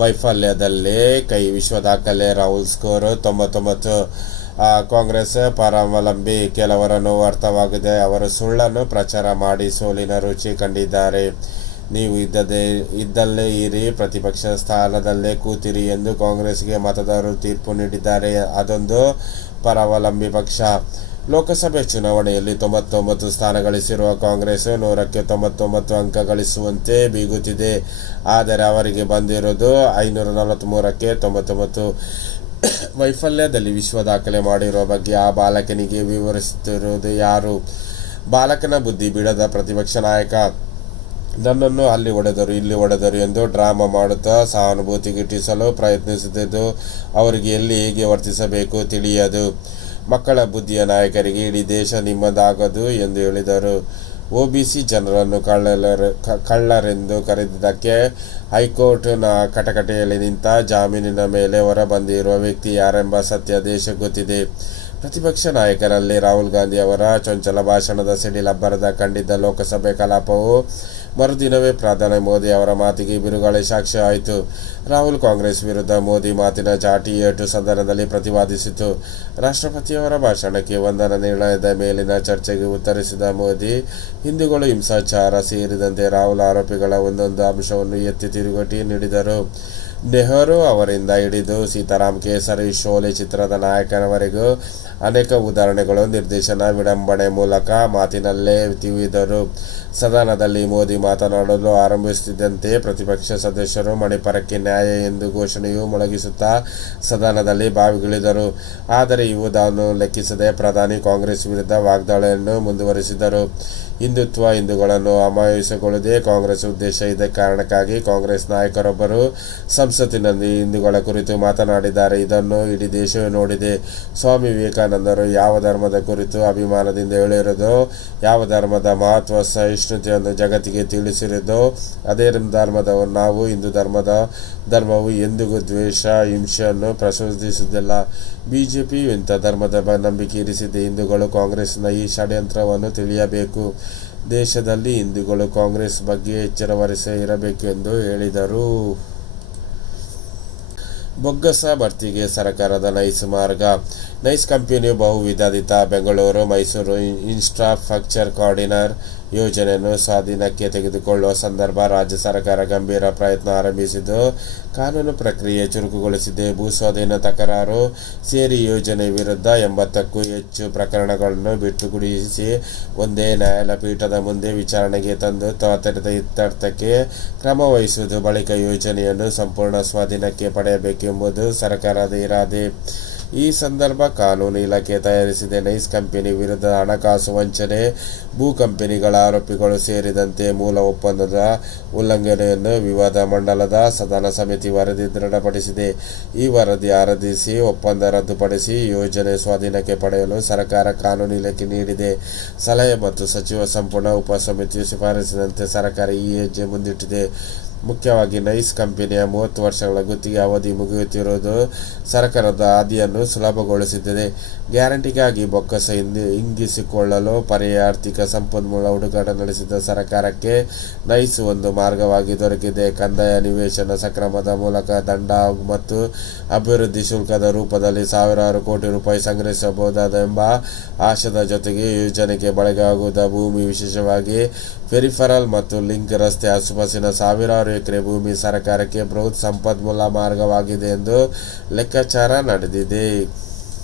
ವೈಫಲ್ಯದಲ್ಲಿ ಕೈ ವಿಶ್ವ ದಾಖಲೆ ರಾಹುಲ್ ಸ್ಕೋರ್ ತೊಂಬತ್ತೊಂಬತ್ತು. ಕಾಂಗ್ರೆಸ್ ಪರಾವಲಂಬಿ ಕೆಲವರನ್ನು ಅರ್ಥವಾಗಿದೆ ಅವರು ಸುಳ್ಳನ್ನು ಪ್ರಚಾರ ಮಾಡಿ ಸೋಲಿನ ರುಚಿ ಕಂಡಿದ್ದಾರೆ. ನೀವು ಇದ್ದದೇ ಇದ್ದಲ್ಲೇ ಇರಿ, ಪ್ರತಿಪಕ್ಷ ಸ್ಥಾನದಲ್ಲೇ ಕೂತಿರಿ ಎಂದು ಕಾಂಗ್ರೆಸ್ಗೆ ಮತದಾರರು ತೀರ್ಪು ನೀಡಿದ್ದಾರೆ. ಅದೊಂದು ಪರಾವಲಂಬಿ ಪಕ್ಷ. ಲೋಕಸಭೆ ಚುನಾವಣೆಯಲ್ಲಿ ತೊಂಬತ್ತೊಂಬತ್ತು ಸ್ಥಾನ ಗಳಿಸಿರುವ ಕಾಂಗ್ರೆಸ್, ನೂರಕ್ಕೆ ತೊಂಬತ್ತೊಂಬತ್ತು ಅಂಕ ಗಳಿಸುವಂತೆ ಬೀಗುತ್ತಿದೆ. ಆದರೆ ಅವರಿಗೆ ಬಂದಿರೋದು ಐನೂರ ನಲವತ್ತ್ಮೂರಕ್ಕೆ ತೊಂಬತ್ತೊಂಬತ್ತು. ವೈಫಲ್ಯದಲ್ಲಿ ವಿಶ್ವ ದಾಖಲೆ ಮಾಡಿರುವ ಬಗ್ಗೆ ಆ ಬಾಲಕನಿಗೆ ವಿವರಿಸುತ್ತಿರುವುದು ಯಾರು? ಬಾಲಕನ ಬುದ್ಧಿ ಬಿಡದ ಪ್ರತಿಪಕ್ಷ ನಾಯಕ. ನನ್ನನ್ನು ಅಲ್ಲಿ ಒಡೆದರು ಇಲ್ಲಿ ಒಡೆದರು ಎಂದು ಡ್ರಾಮಾ ಮಾಡುತ್ತಾ ಸಹಾನುಭೂತಿ ಗಿಟ್ಟಿಸಲು ಪ್ರಯತ್ನಿಸುತ್ತಿದ್ದು, ಅವರಿಗೆ ಎಲ್ಲಿ ಹೇಗೆ ವರ್ತಿಸಬೇಕು ತಿಳಿಯದು. ಮಕ್ಕಳ ಬುದ್ಧಿಯ ನಾಯಕರಿಗೆ ಇಡೀ ದೇಶ ನಿಮ್ಮದಾಗದು ಎಂದು ಹೇಳಿದರು. ಒಬಿಸಿ ಜನರನ್ನು ಕಳ್ಳರ ಕಳ್ಳರೆಂದು ಕರೆದಿದ್ದಕ್ಕೆ ಹೈಕೋರ್ಟ್ನ ಕಟಕಟೆಯಲ್ಲಿ ನಿಂತ ಜಾಮೀನಿನ ಮೇಲೆ ಹೊರಬಂದಿರುವ ವ್ಯಕ್ತಿ ಯಾರೆಂಬ ಸತ್ಯ ದೇಶ ಗೊತ್ತಿದೆ. ಪ್ರತಿಪಕ್ಷ ನಾಯಕರಲ್ಲಿ ರಾಹುಲ್ ಗಾಂಧಿ ಅವರ ಚೊಂಚಲ ಭಾಷಣದ ಸಿಡಿಲಬ್ಬರದ ಕಂಡಿದ್ದ ಲೋಕಸಭೆ ಕಲಾಪವು ಮರುದಿನವೇ ಪ್ರಧಾನಿ ಮೋದಿ ಅವರ ಮಾತಿಗೆ ಬಿರುಗಾಳಿ ಸಾಕ್ಷಿ ಆಯಿತು. ರಾಹುಲ್ ಕಾಂಗ್ರೆಸ್ ವಿರುದ್ಧ ಮೋದಿ ಮಾತಿನ ಚಾಟಿ ಏಟು ಸದನದಲ್ಲಿ ಪ್ರತಿವಾದಿಸಿತು. ರಾಷ್ಟ್ರಪತಿಯವರ ಭಾಷಣಕ್ಕೆ ವಂದನ ನಿರ್ಣಯದ ಮೇಲಿನ ಚರ್ಚೆಗೆ ಉತ್ತರಿಸಿದ ಮೋದಿ, ಹಿಂದೂಗಳು ಹಿಂಸಾಚಾರ ಸೇರಿದಂತೆ ರಾಹುಲ್ ಆರೋಪಿಗಳ ಒಂದೊಂದು ಅಂಶವನ್ನು ಎತ್ತಿ ತಿರುಗಟಿ ನೀಡಿದರು. ನೆಹರು ಅವರಿಂದ ಹಿಡಿದು ಸೀತಾರಾಮ್ ಕೇಸರಿ, ಶೋಲೆ ಚಿತ್ರದ ನಾಯಕನವರೆಗೂ ಅನೇಕ ಉದಾಹರಣೆಗಳು ನಿರ್ದೇಶನ ವಿಡಂಬಣೆ ಮೂಲಕ ಮಾತಿನಲ್ಲೇ ತಿವಿದರು. ಸದನದಲ್ಲಿ ಮೋದಿ ಮಾತನಾಡಲು ಆರಂಭಿಸುತ್ತಿದ್ದಂತೆ ಪ್ರತಿಪಕ್ಷ ಸದಸ್ಯರು ಮಣಿಪರಕ್ಕೆ ನ್ಯಾಯ ಎಂದು ಘೋಷಣೆಯು ಮೊಳಗಿಸುತ್ತಾ ಸದನದಲ್ಲಿ ಬಾವಿಗಿಳಿದರು. ಆದರೆ ಇವುದನ್ನು ಲೆಕ್ಕಿಸದೆ ಪ್ರಧಾನಿ ಕಾಂಗ್ರೆಸ್ ವಿರುದ್ಧ ವಾಗ್ದಾಳಿಯನ್ನು ಮುಂದುವರಿಸಿದರು. ಹಿಂದುತ್ವ ಹಿಂದೂಗಳನ್ನು ಅಮಾಯಸಗೊಳ್ಳದೆ ಕಾಂಗ್ರೆಸ್ ಉದ್ದೇಶ ಇದ್ದ ಕಾರಣಕ್ಕಾಗಿ ಕಾಂಗ್ರೆಸ್ ನಾಯಕರೊಬ್ಬರು ಸಂಸತ್ತಿನಲ್ಲಿ ಹಿಂದೂಗಳ ಕುರಿತು ಮಾತನಾಡಿದ್ದಾರೆ. ಇದನ್ನು ಇಡೀ ದೇಶವೇ ನೋಡಿದೆ. ಸ್ವಾಮಿ ವಿವೇಕಾನಂದರು ಯಾವ ಧರ್ಮದ ಕುರಿತು ಅಭಿಮಾನದಿಂದ ಹೇಳಿರೋದು, ಯಾವ ಧರ್ಮದ ಮಹತ್ವ, ಸಹಿಷ್ಣುತೆಯನ್ನು ಜಗತ್ತಿಗೆ ತಿಳಿಸಿರೋದು, ಅದೇ ಧರ್ಮದವರು ನಾವು, ಹಿಂದೂ ಧರ್ಮದ ಧರ್ಮವು ಎಂದಿಗೂ ದ್ವೇಷ, ಹಿಂಸೆಯನ್ನು ಪ್ರಚೋದಿಸುವುದಿಲ್ಲ. ಪಿಯು ಇಂಥ ಧರ್ಮದ ಬ- ನಂಬಿಕೆ ಇರಿಸಿದ. ಹಿಂದೂಗಳು ಕಾಂಗ್ರೆಸ್ನ ಈ ಷಡ್ಯಂತ್ರವನ್ನು ತಿಳಿಯಬೇಕು. ದೇಶದಲ್ಲಿ ಹಿಂದೂಗಳು ಕಾಂಗ್ರೆಸ್ ಬಗ್ಗೆ ಎಚ್ಚರ ಇರಬೇಕೆಂದು ಹೇಳಿದರು. ಬೊಗ್ಗಸ ಭರ್ತಿಗೆ ಸರ್ಕಾರದ ನೈಸ್ ಮಾರ್ಗ. ನೈಸ್ ಕಂಪನಿಯು ಬಹುವಿಧಾದಿತ ಬೆಂಗಳೂರು, ಮೈಸೂರು ಇನ್ಫ್ರಾಸ್ಟ್ರಕ್ಚರ್ ಕಾರಿಡಾರ್ ಯೋಜನೆಯನ್ನು ಸ್ವಾಧೀನಕ್ಕೆ ತೆಗೆದುಕೊಳ್ಳುವ ಸಂದರ್ಭ ರಾಜ್ಯ ಸರ್ಕಾರ ಗಂಭೀರ ಪ್ರಯತ್ನ ಆರಂಭಿಸಿದ್ದು, ಕಾನೂನು ಪ್ರಕ್ರಿಯೆ ಚುರುಕುಗೊಳಿಸಿದೆ. ಭೂ ಸ್ವಾಧೀನ ತಕರಾರು ಸೇರಿ ಯೋಜನೆ ವಿರುದ್ಧ ಎಂಬತ್ತಕ್ಕೂ ಹೆಚ್ಚು ಪ್ರಕರಣಗಳನ್ನು ಬಿಟ್ಟುಗುಡಿಸಿ ಒಂದೇ ನ್ಯಾಯಾಲಯ ಪೀಠದ ಮುಂದೆ ವಿಚಾರಣೆಗೆ ತಂದು ತ್ವರಿತ ಇತ್ಯರ್ಥಕ್ಕೆ ಕ್ರಮ ವಹಿಸುವುದು ಬಳಿಕ ಯೋಜನೆಯನ್ನು ಸಂಪೂರ್ಣ ಸ್ವಾಧೀನಕ್ಕೆ ಪಡೆಯಬೇಕೆಂಬುದು ಸರ್ಕಾರದ ಇರಾದೆ. ಈ ಸಂದರ್ಭ ಕಾನೂನು ಇಲಾಖೆ ತಯಾರಿಸಿದೆ ನೈಸ್ ಕಂಪನಿ ವಿರುದ್ಧ ಹಣಕಾಸು ವಂಚನೆ, ಭೂ ಕಂಪನಿಗಳ ಆರೋಪಿಗಳು ಸೇರಿದಂತೆ ಮೂಲ ಒಪ್ಪಂದದ ಉಲ್ಲಂಘನೆಯನ್ನು ವಿವಾದ ಮಂಡಲದ ಸದನ ಸಮಿತಿ ವರದಿ ದೃಢಪಡಿಸಿದೆ. ಈ ವರದಿ ಆರಾಧಿಸಿ ಒಪ್ಪಂದ ರದ್ದುಪಡಿಸಿ ಯೋಜನೆ ಸ್ವಾಧೀನಕ್ಕೆ ಪಡೆಯಲು ಸರ್ಕಾರ ಕಾನೂನು ಇಲಾಖೆ ನೀಡಿದೆ. ಸಲಹೆ ಮತ್ತು ಸಚಿವ ಸಂಪುಟ ಉಪಸಮಿತಿಯು ಶಿಫಾರಸಿನಂತೆ ಸರ್ಕಾರ ಈ ಹೆಜ್ಜೆ ಮುಂದಿಟ್ಟಿದೆ. ಮುಖ್ಯವಾಗಿ ನೈಸ್ ಕಂಪನಿಯ ಮೂವತ್ತು ವರ್ಷಗಳ ಗುತ್ತಿಗೆ ಅವಧಿ ಮುಗಿಯುತ್ತಿರುವುದು ಸರ್ಕಾರದ ಹಾದಿಯನ್ನು ಸುಲಭಗೊಳಿಸುತ್ತದೆ ಗ್ಯಾರಂಟಿಗಾಗಿ ಬೊಕ್ಕಸ ಹಿಂದಿ ಹಿಂಗಿಸಿಕೊಳ್ಳಲು ಪರ್ಯಾಯ ಆರ್ಥಿಕ ಸಂಪನ್ಮೂಲ ಹುಡುಕಾಟ ನಡೆಸಿದ ಸರ್ಕಾರಕ್ಕೆ ನೈಸ್ ಒಂದು ಮಾರ್ಗವಾಗಿ ದೊರಕಿದೆ. ಕಂದಾಯ ನಿವೇಶನ ಸಕ್ರಮದ ಮೂಲಕ ದಂಡ ಮತ್ತು ಅಭಿವೃದ್ಧಿ ಶುಲ್ಕದ ರೂಪದಲ್ಲಿ ಸಾವಿರಾರು ಕೋಟಿ ರೂಪಾಯಿ ಸಂಗ್ರಹಿಸಬಹುದಾದ ಎಂಬ ಆಶದ ಜೊತೆಗೆ ಯೋಜನೆಗೆ ಬಳಕೆಯಾಗುವುದ ಭೂಮಿ ವಿಶೇಷವಾಗಿ ಪೆರಿಫರಲ್ ಮತ್ತು ಲಿಂಕ್ ರಸ್ತೆ ಆಸುಪಾಸಿನ ಸಾವಿರಾರು ಎಕರೆ ಭೂಮಿ ಸರ್ಕಾರಕ್ಕೆ ಬೃಹತ್ ಸಂಪನ್ಮೂಲ ಮಾರ್ಗವಾಗಿದೆ ಎಂದು ಲೆಕ್ಕಾಚಾರ ನಡೆದಿದೆ.